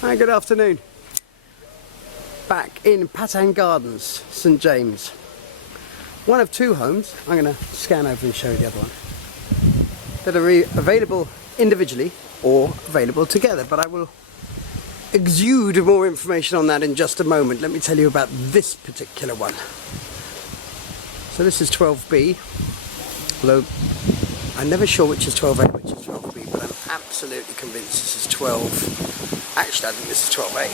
Hi, good afternoon. Back in Pattane Gardens, St James. One of two homes, I'm going to scan over and show you the other one, that are available individually or available together, but I will exude more information on that in just a moment. Let me tell you about this particular one. So this is 12B, although I'm never sure which is 12A, which is 12B, but I'm absolutely convinced this is 12. Actually, I think this is 12A.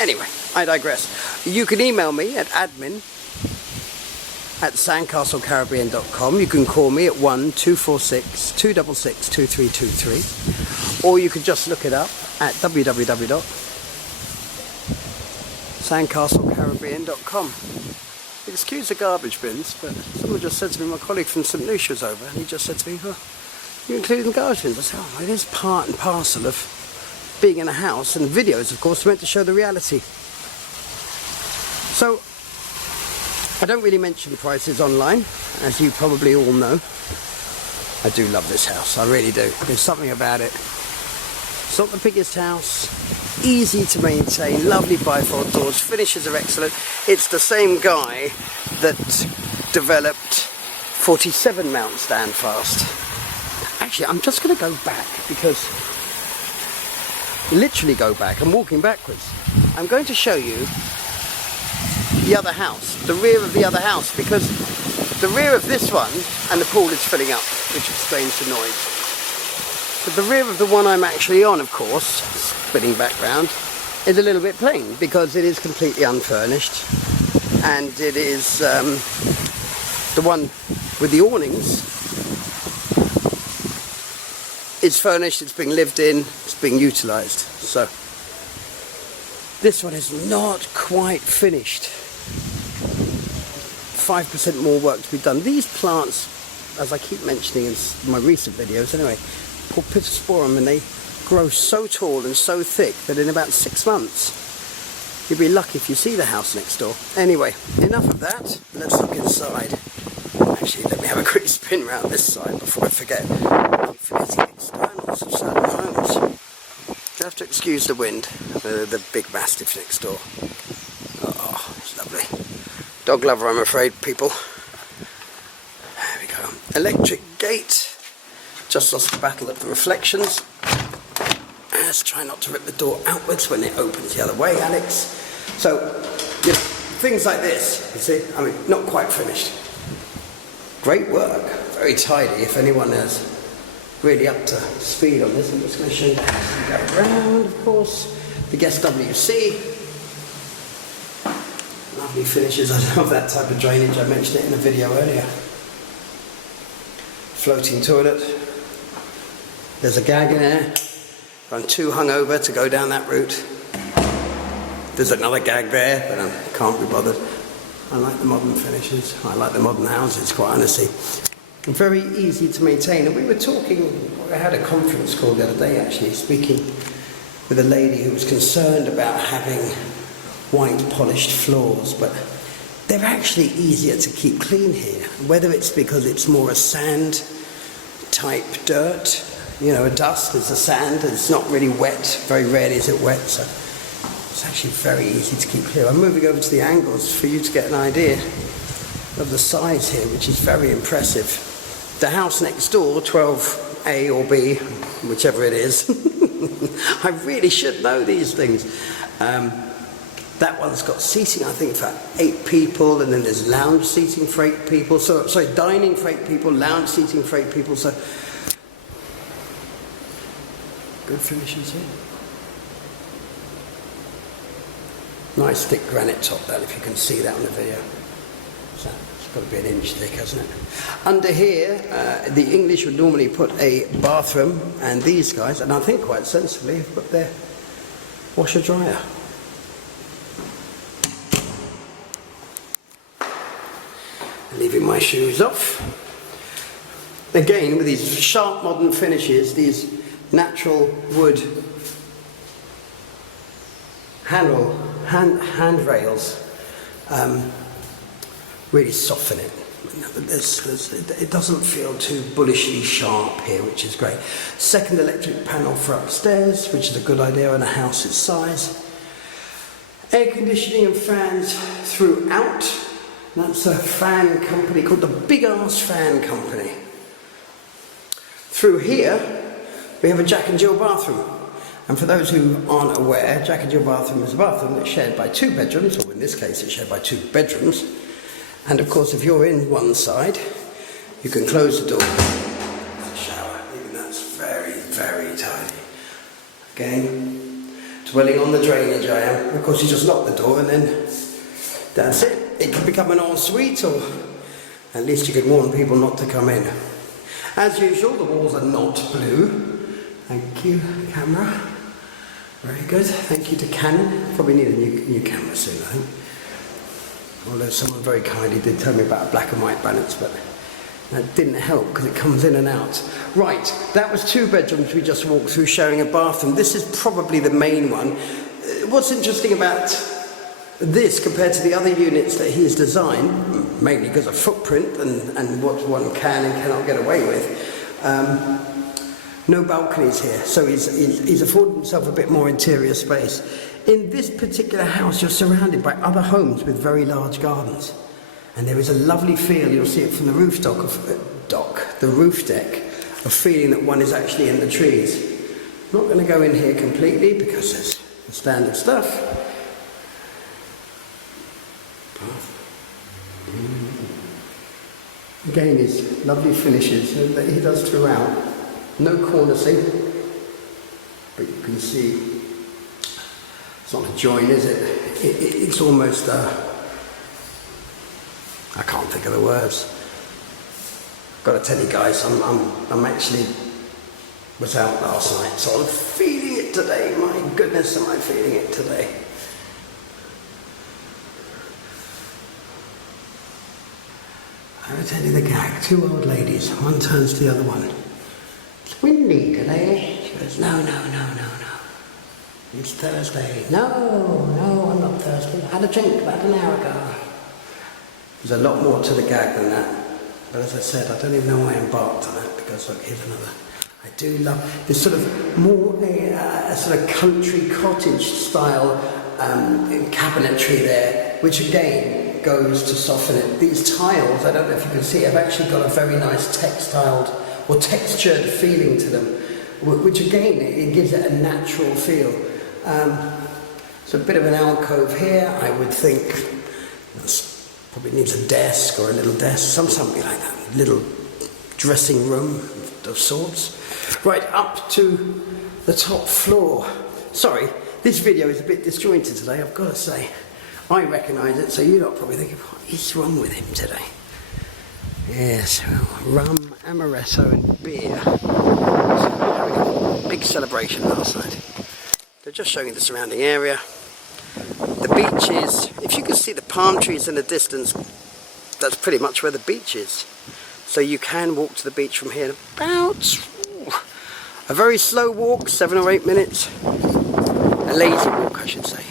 Anyway, I digress. You can email me at admin@sandcastlecaribbean.com. You can call me at 1-246-266-2323, or you can just look it up at www.sandcastlecaribbean.com. Excuse the garbage bins, but someone just said to me, my colleague from St Lucia was over, and he just said to me, well, you're including garbage bins. I said, oh, it is part and parcel of being in a house, and videos, of course, are meant to show the reality. So, I don't really mention prices online, as you probably all know. I do love this house, I really do. There's something about it. It's not the biggest house, easy to maintain, lovely bifold doors, finishes are excellent. It's the same guy that developed 47 Mount Standfast. Actually, I'm just going to go back because, literally go back, I'm walking backwards. I'm going to show you the other house, the rear of the other house, because the rear of this one, and the pool is filling up, which explains the noise. But the rear of the one I'm actually on, of course, spinning back round, is a little bit plain because it is completely unfurnished, and it is the one with the awnings is furnished, it's being lived in, it's being utilised. So this one is not quite finished. 5% more work to be done. These plants, as I keep mentioning in my recent videos anyway, called Pittosporum, and they grow so tall and so thick that in about 6 months you'll be lucky if you see the house next door. Anyway, enough of that, let's look inside. Actually, let me have a quick spin round this side before I forget. I'm forgetting externals of certain homes. You have to excuse the wind, the big mastiff next door. Oh, it's lovely. Dog lover, I'm afraid, people. There we go. Electric gate. Just lost the battle of the reflections. Let's try not to rip the door outwards when it opens the other way, Alex. So, you know, things like this, you see, I mean, not quite finished. Great work, very tidy. If anyone is really up to speed on this, I'm just going to show you how you go around, of course. The guest WC. Lovely finishes. I love that type of drainage. I mentioned it in a video earlier. Floating toilet. There's a gag in there. I'm too hungover to go down that route. There's another gag there, but I can't be bothered. I like the modern finishes. I like the modern houses, quite honestly. And very easy to maintain. And we were talking, I had a conference call the other day actually, speaking with a lady who was concerned about having white polished floors, but they're actually easier to keep clean here. Whether it's because it's more a sand type dirt, you know, a dust is a sand, and it's not really wet, very rarely is it wet, so it's actually very easy to keep clear. I'm moving over to the angles for you to get an idea of the size here, which is very impressive. The house next door, 12A or B, whichever it is, I really should know these things. That one's got seating, I think, for 8 people, and then there's lounge seating for 8 people. So, sorry, dining for 8 people, lounge seating for 8 people. So, good finishes here. Nice thick granite top, that, if you can see that on the video. So, it's got to be an inch thick, hasn't it? Under here, the English would normally put a bathroom, and these guys, and I think quite sensibly, have put their washer dryer. Leaving my shoes off. Again, with these sharp modern finishes, these natural wood handrails really soften it. it doesn't feel too bullishly sharp here, which is great. Second electric panel for upstairs, which is a good idea in a house its size. Air conditioning and fans throughout. That's a fan company called the Big Ass Fan Company. Through here, we have a Jack and Jill bathroom. And for those who aren't aware, Jack and Jill bathroom is a bathroom that's shared by 2 bedrooms, or in this case it's shared by 2 bedrooms. And of course, if you're in one side, you can close the door. It's a shower, even that's very, very tiny. Again, dwelling on the drainage I am. Of course, you just lock the door and then that's it. It can become an ensuite, or at least you can warn people not to come in. As usual, the walls are not blue. Thank you, camera. Very good. Thank you to Canon. Probably need a new camera soon, I think. Although someone very kindly did tell me about a black and white balance, but that didn't help because it comes in and out. Right, that was 2 bedrooms we just walked through, sharing a bathroom. This is probably the main one. What's interesting about this compared to the other units that he's designed, mainly because of footprint and what one can and cannot get away with, no balconies here, so he's afforded himself a bit more interior space. In this particular house, you're surrounded by other homes with very large gardens, and there is a lovely feel. You'll see it from the roof the roof deck, of feeling that one is actually in the trees. I'm not going to go in here completely because there's the standard stuff. Again, his lovely finishes that he does throughout. No cornicing, but you can see it's not a join, is it? It's almost I can't think of the words. Got to tell you guys, I'm actually was out last night, so I'm feeling it today. My goodness, am I feeling it today? I will tell you the gag. 2 old ladies, one turns to the other one. It's windy today. She goes, no. It's Thursday. No, I'm not thirsty. I had a drink about an hour ago. There's a lot more to the gag than that. But as I said, I don't even know why I embarked on that, because look, here's another. I do love this sort of more a sort of country cottage style cabinetry there, which again goes to soften it. These tiles, I don't know if you can see, have actually got a very nice textiled or textured feeling to them, which again, it gives it a natural feel. So a bit of an alcove here, I would think. Probably needs a desk or a little desk, something like that. Little dressing room of sorts. Right, up to the top floor. Sorry, this video is a bit disjointed today, I've got to say. I recognise it, so you're not probably thinking, what is wrong with him today? Yes, rum, amaretto and beer. Big celebration last night. They're just showing you the surrounding area. The beach is, if you can see the palm trees in the distance, that's pretty much where the beach is. So you can walk to the beach from here in about a very slow walk, 7 or 8 minutes. A lazy walk, I should say.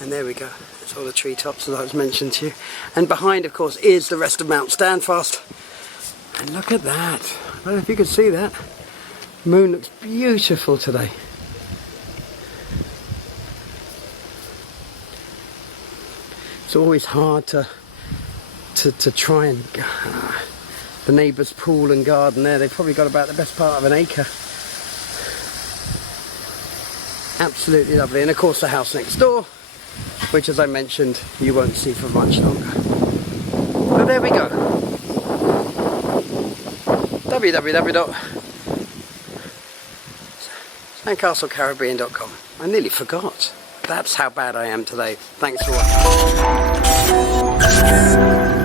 And there we go. That's all the treetops as I was mentioned to you. And behind, of course, is the rest of Mount Standfast. And look at that. I don't know if you can see that. The moon looks beautiful today. It's always hard to try and the neighbour's pool and garden there. They've probably got about the best part of an acre. Absolutely lovely. And of course the house next door, which as I mentioned you won't see for much longer. But there we go. www.sandcastlecaribbean.com. I nearly forgot. That's how bad I am today. Thanks for watching.